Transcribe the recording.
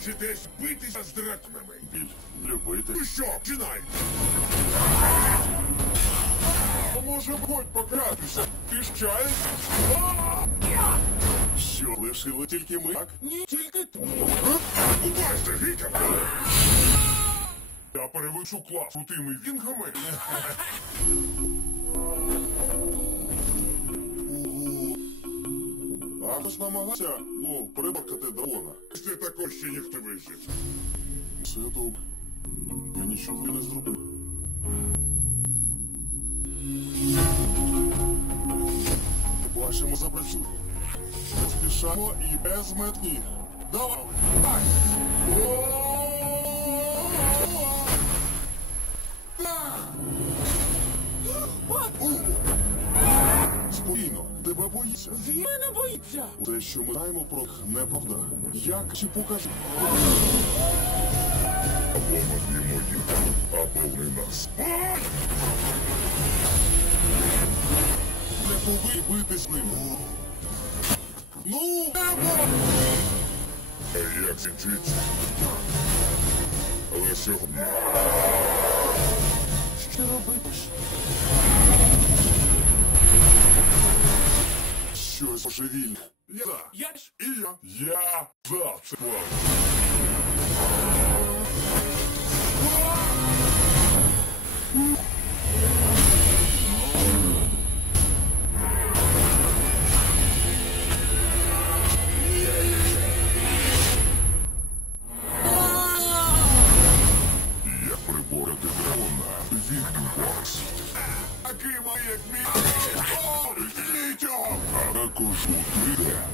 вчитесь битися з драконами. Любити. Ну що, починай! А може хоч пократися? Ти ж чаєш? Що, лишили тільки ми? Так? Ні, тільки ти. Убачте, Віка! Я перевищу клас крутими вінгами. Хтось намагався, ну, приборкати дрона. Після також ще ніхто вижив. Все добре. Я нічого не зробив. Бачимо, запрацює. Поспішаємо і без метні. Давай! Боїться. Мене боїться. Те, що ми знаємо про неправда. Як чи покажи? Або модні мої, або вони нас. Не повинні бити з ним. Ну, небо! А як закінчиться? Але сьогодні Що робити? божевільне. Я за. Я ж І я. Я за це план. як приборити дрона. Вікбокс. Такий має як мій. Conjuntura.